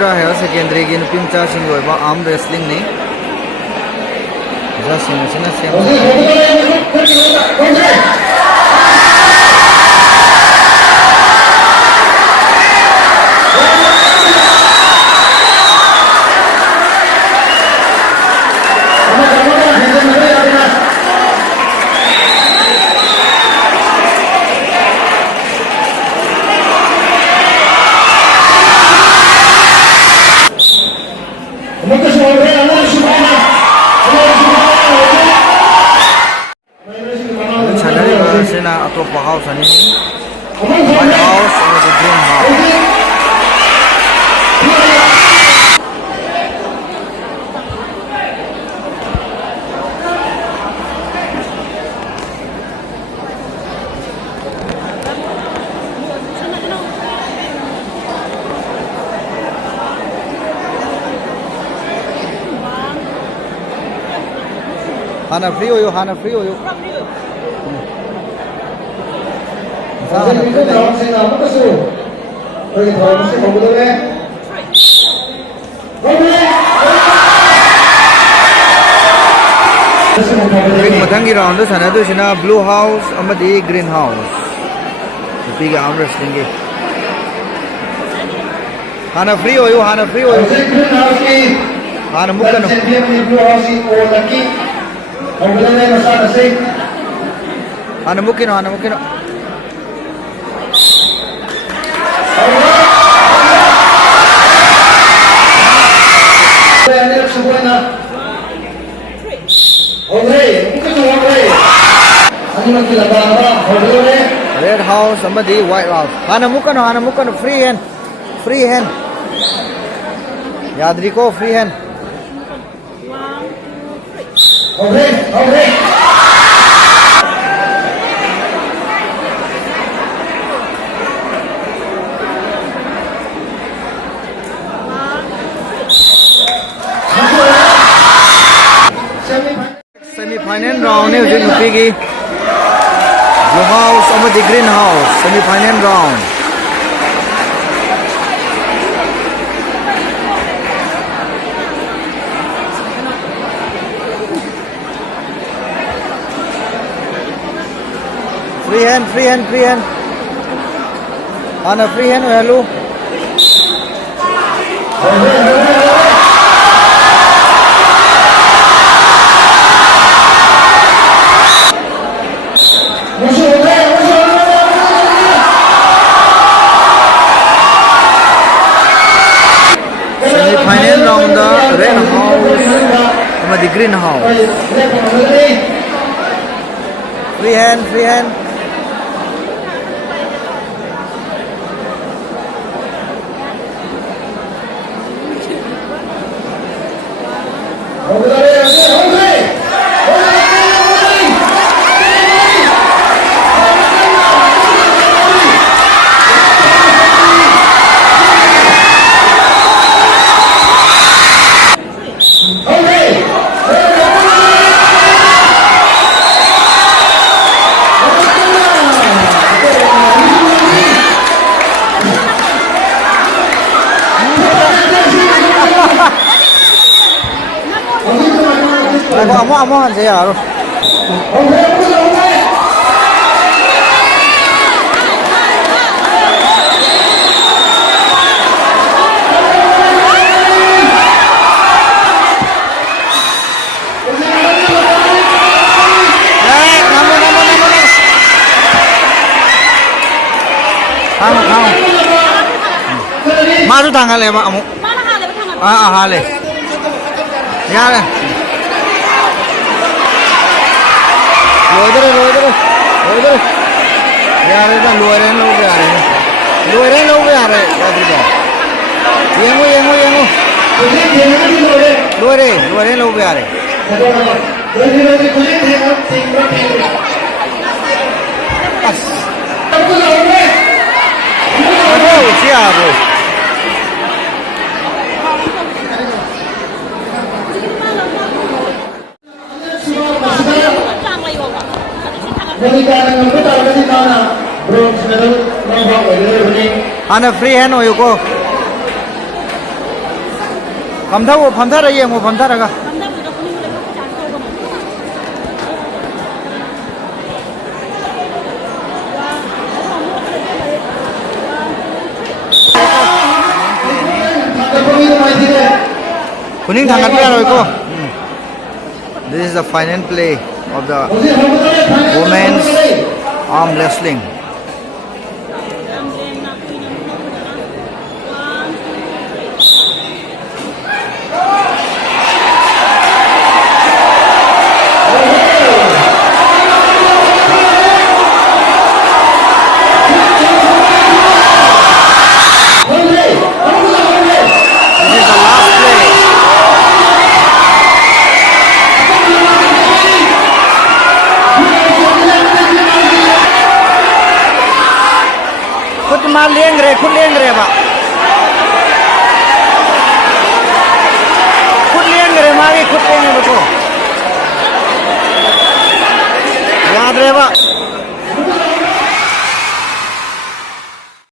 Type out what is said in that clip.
Bira Hair Secondary in Pimcha Singova arm wrestling ni. Just same. Atau house ani white house and the green house. Hana free oyo. Mathangi round sanadu sina blue house amadi green house. Piga arm wrestling ge. Hana free oyo. Hana mukano. Hana mukino. Red house, somebody white house. Hana mukano, free hand. Yadriko, free hand. Semi-final round is in Piggy. Blue house over the green house. Semi-final round. Free hand. On a free hand, hello. Semi-final round, the red house and the green house. Free hand. Amo han saya aro. Masuk tanggal ya Pak kamu? Hale. Ya le. Loider. Ya le dah loiren loge आ रहे हैं. Yengo. Loiren loge आ रहे. Aduh, siapa? Ana free hand or you go? 감타고 밤타라 예, 뭐 밤타라가. 남자분이가 분위기를 바꾸지 않고 오고 Kuning tangkat pera itu. This is the final play of the women's arm wrestling. This is the last play. खुद मार लेंगे रे खुद लेंगे रे बा खुद लेंगे रे मारी खुद लेंगे बको याद रे बा